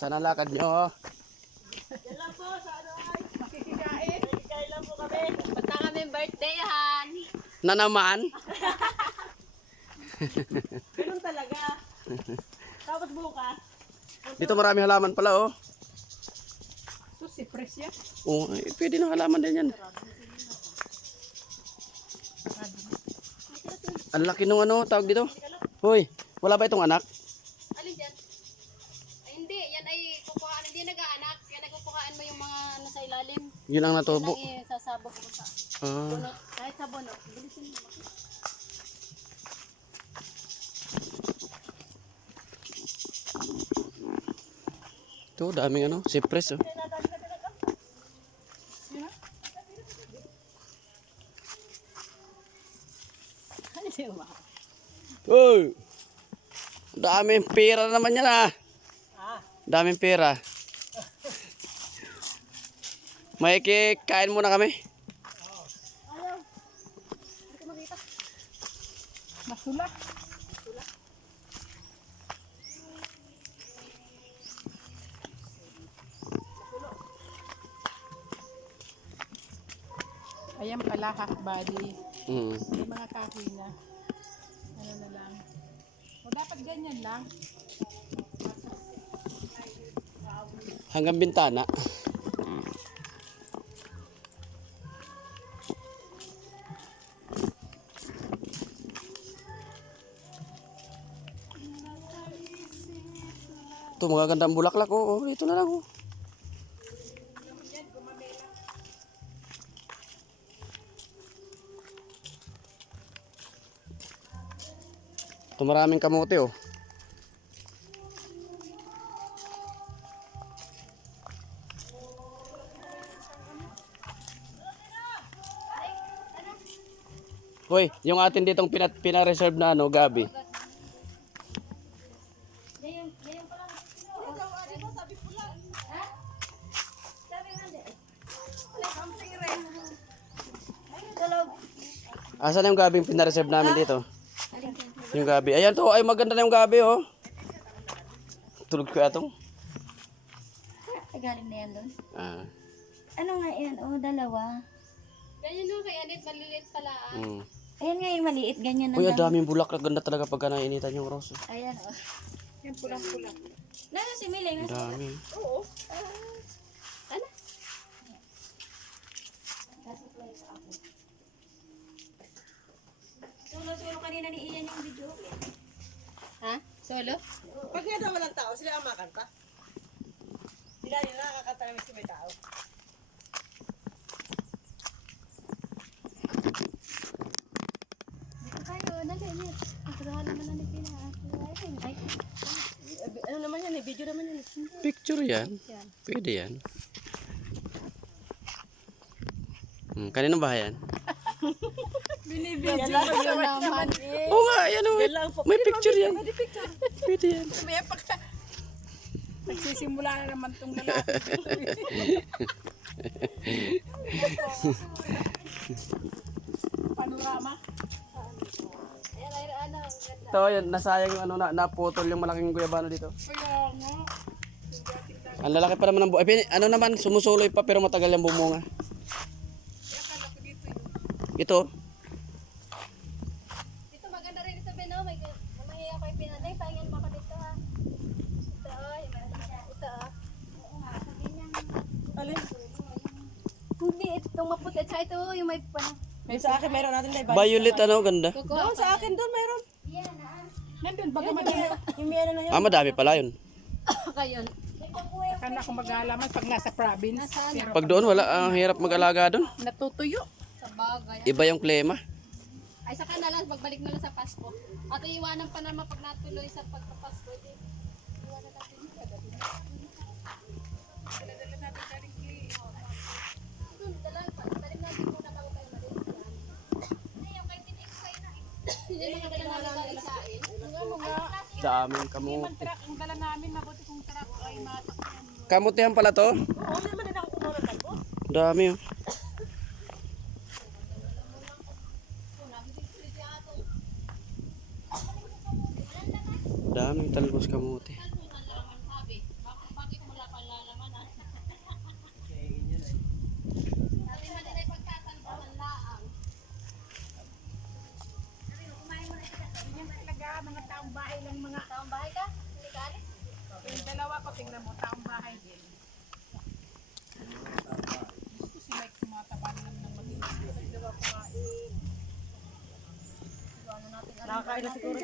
Saan ang lakad nyo? Yan lang po, sa ano ay? Makikikain. Makikikain lang po kami. Punta kami birthday, Han. Na naman? Ganun talaga. Tapos bukas. Dito marami halaman pala oh. So, si Presya. Oo, pwede na halaman din yan. Ang laki nung ano, tawag dito. Hoy, wala ba itong anak? Alin dyan? Ay, hindi. Yan ay kukuhaan. Hindi nag-aanak. Yan ay kukuhaan mo yung mga nasa ilalim. Yun ang natubo. Yan ang isasabog mo sa Ah, bunot. Kahit sa bunot. Bilisin mo. ito, daming ano, cypress oh. Ano siya ba? Hoy! Daming pera naman yan ah. Daming pera. May kain muna kami. Masula. Ayan pala half body. Mm. May mga kahoy na. Ano na lang. O dapat ganyan lang. Hanggang bintana. Ito, magagandang bulaklak oh. Ito na lang oh. Ito maraming kamote oh. Hoy, yung atin ditong pina-reserve na ano, gabi. Asan yung gabing pina-reserve namin dito? Yung gabi. Ayan to, ay maganda na yung gabi oh. Tulog ko atong. Ay, galing na yan doon. Ah. Ano nga yan? O, dalawa. Ganyan yung kay Anit. Maliliit pala. Mm. Ayan nga yung maliit, ganyan na Uy, ang lang. daming bulaklak. Ganda talaga pagka nainitan yung rose. Ayan, o. Yan pulang-pulang. Nasa si Milay, Ang nasa. dami. Oo. Ano? Sulo-sulo kanina ni Ian yung video. Ha? Solo? Pag nga daw walang tao, sila ang makanta. Sila nila nakakanta namin si may tao. Dito tayo. Nagayit. Ang kagahan naman na ni Pina. Ay. Ano naman yan eh, video naman yan eh. Picture yan. Pwede yan. Kanino ba yan? Binibidyo yun naman eh. Oo nga, yan o. Yan lang po. May picture yan. Pwede yan. May pagka. Nagsisimula na naman tong lalaki. Panorama. Ayan, ay, ano. Ang ganda. Ito, yan, nasayang yung ano, naputol yung malaking guyabano dito. Kaya nga. Ang lalaki pa naman ng buhay. Ano naman, sumusuloy pa pero matagal yung bumunga. Ito, Dito maganda rin ito, Beno. May mahiya pa yung pinanay. Pahingin mo ako dito, ha. Ito, oh. Ito, oh. Alin? Hindi, itong maputi. Sa ito, yung may panang. May sa akin, meron natin na violet ano, ganda. Doon sa akin, doon meron. Nandun, baga madami. Yung meron na yun. Ah, madami pala yun. Kayon. Akala ko mag-aalaman pag nasa province. Pero Pag doon, wala, ang hirap mag-alaga doon. natutuyo. Sa bagay. Iba yung klema. Ay, saka na lang. Pagbalik na lang sa Pasko. At iwanan pa naman pag natuloy sa pagpapasko. Iwanan natin yung kagabi. Talim natin muna bago tayo maliit yan. Ay, yung kay Tinik kayo na eh. Hindi naman tayo nakakalisain. Daming kamote. Truck ang dala namin, mabuti kung truck ay matakyan. Kamutihan pala to? Oo, naman din ako kumuha ng talbo. Dami oh. Daming talbos kamote. Sabi, bakit mga taong bahay lang mga. Taong bahay ka? Hindi ka alis? Yung dalawa ko, tingnan mo, taong bahay din. Gusto si Mike tumataba naman ng mag-iwas. Dalawa ko nga eh. Iwanan natin. Nakakain na siguro.